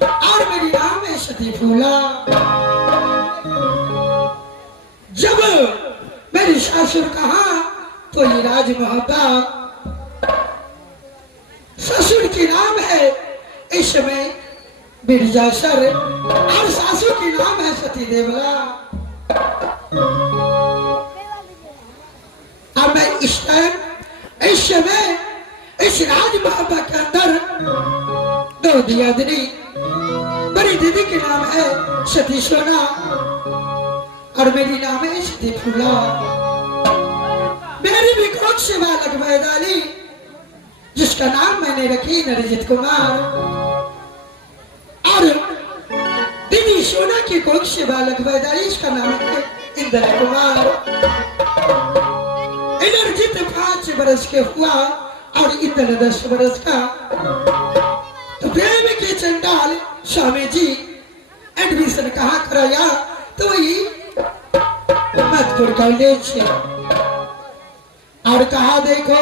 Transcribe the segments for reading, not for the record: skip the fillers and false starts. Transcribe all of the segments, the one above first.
और मेरी नाम है सती फूला। जब मेरी सासुर कहा तो ये राज मोहब्बत, ससुर की नाम है इस समय बिरजासर और सासू की नाम है सती देवला। अब मैं इस टाइम इस समय इस राज मोहब्बत के अंदर दो दियादनी, बड़ी दीदी के नाम है सती सोना और मेरी नाम है सती फूला। मेरी भी कोख से बालक वैदाली जिसका नाम मैंने रखी नरजित कुमार, और दीदी सोना की कोख से बालक वैदाली इसका नाम है इंद्र कुमार। नरजित 5 बरस के हुआ और इंद्र 10 बरस का। तो प्रेम के चंडाल स्वामी जी एडमिशन कहाँ कराया? तो वही मधुपुर कॉलेज से। और कहा देखो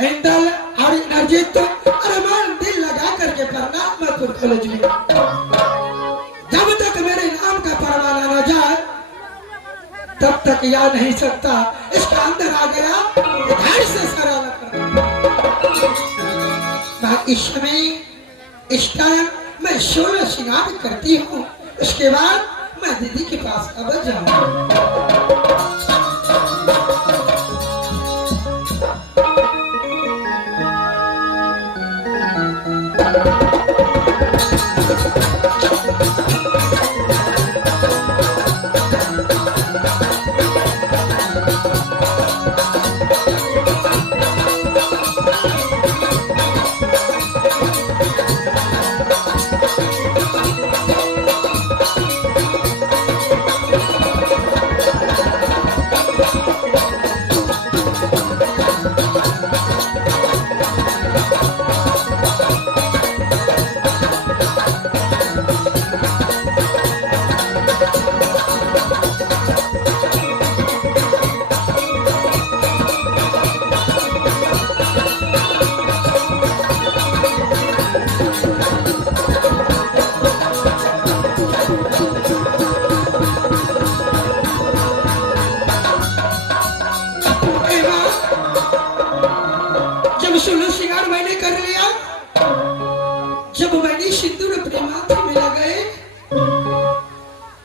इंदल और नरजित तो अरमान दिल लगा करके पढ़ना मधुपुर कॉलेज में। जब तक मेरे नाम का परवाना न जाए तब तक याद नहीं सकता। इसका अंदर आ गया इधर से सरा इस समय इस टाइम मैं 16 श्रृंगार करती हूँ। उसके बाद मैं दीदी के पास अब जाऊंगा।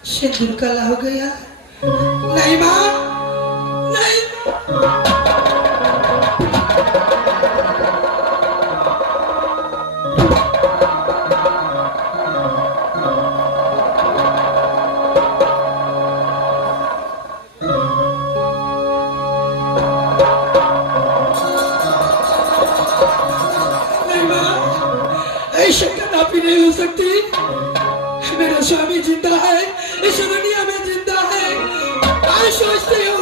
सिंदूर काला हो गया। नहीं माँ, नहीं। नहीं माँ, ऐसे कदापि नहीं हो सकती। मेरा स्वामी जिंदा है, इस दुनिया में जिंदा है। आज सोचते हो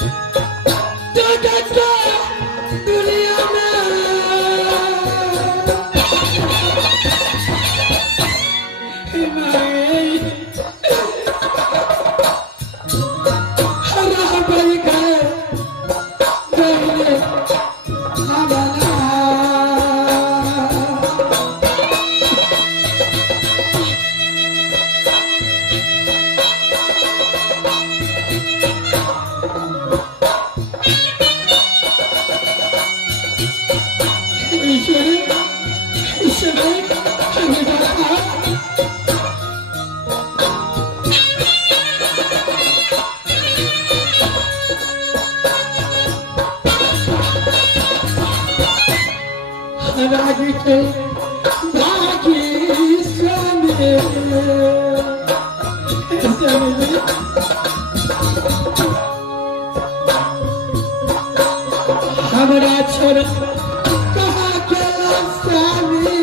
जगत दुनिया में हरा भाई गए रागी के भागी स्वामी हमारा छोरा कहाँ के स्वामी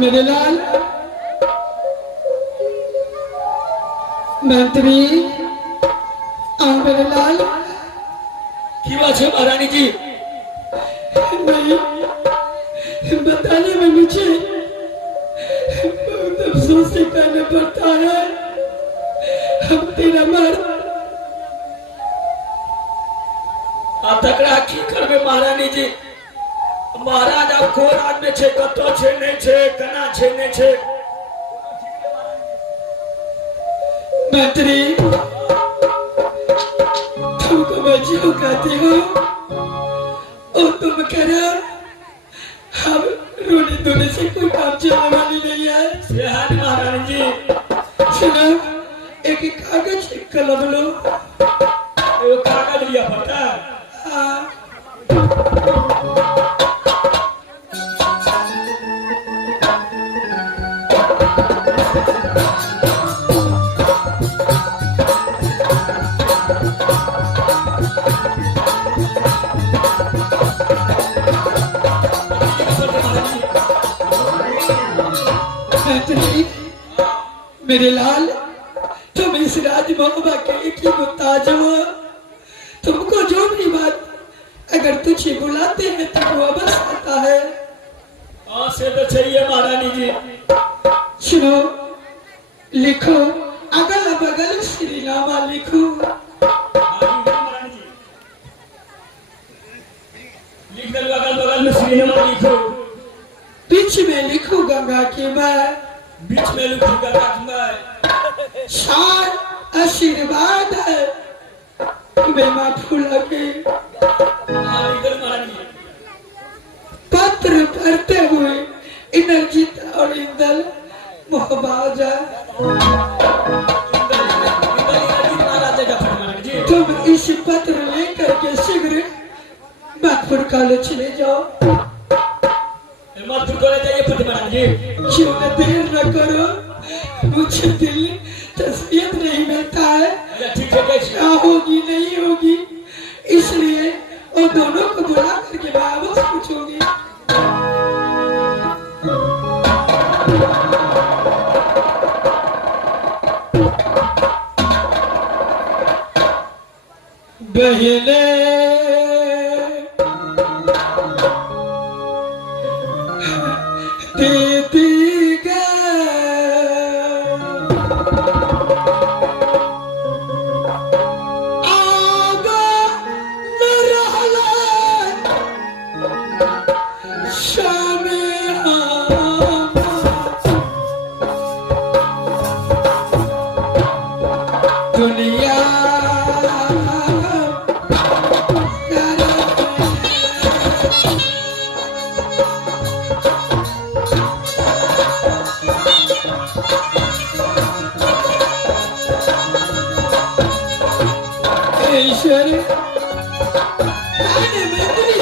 मेरे लाल मंत्री मेरे लाल की बात है महारानी जी? नहीं बताने में मुझे बहुत अफसोस से कहना पड़ता है। हम तेरा मर्द आप तकरा की करबे महारानी जी? महाराज आप को राज में छे, कतो छे नहीं छे, कना छे नहीं छे। मंत्री तुमको मैं जो कहती हूँ और तुम करो, हम रोने धोने से कोई काम चलने वाली नहीं है। सेहान महारानी जी सुनो, एक कागज एक कलम लो। वो कागज लिया पता? हाँ मेरे लाल, तुम इस राज मोहब्बा के एक ही मुहताज हो। तुमको जो भी बात अगर तुझे बुलाते हैं तो वो बस आता है। हाँ से तो चाहिए महारानी जी। सुनो, लिखो अगल बगल श्री नामा लिखो। लिख दो अगल बगल में श्री नामा लिखो। बीच में लिखो गंगा की मैं, बीच में लिखो गंगा की मैं। सार आशीर्वाद है बेमा फूला के। पत्र पढ़ते हुए इनर्जित और इंदल मुहबाजा। तुम इस पत्र लेकर के शीघ्र बागपुर कॉलेज चले जाओ। क्यों न देर न करो, मुझे दिल तस्वीर नहीं मिलता है क्या होगी नहीं होगी, इसलिए और दोनों को बुला करके मैं वापस पूछूंगी। बहने दीदी गे आगा न रहला शामे दुनिया ईश्वर मैंने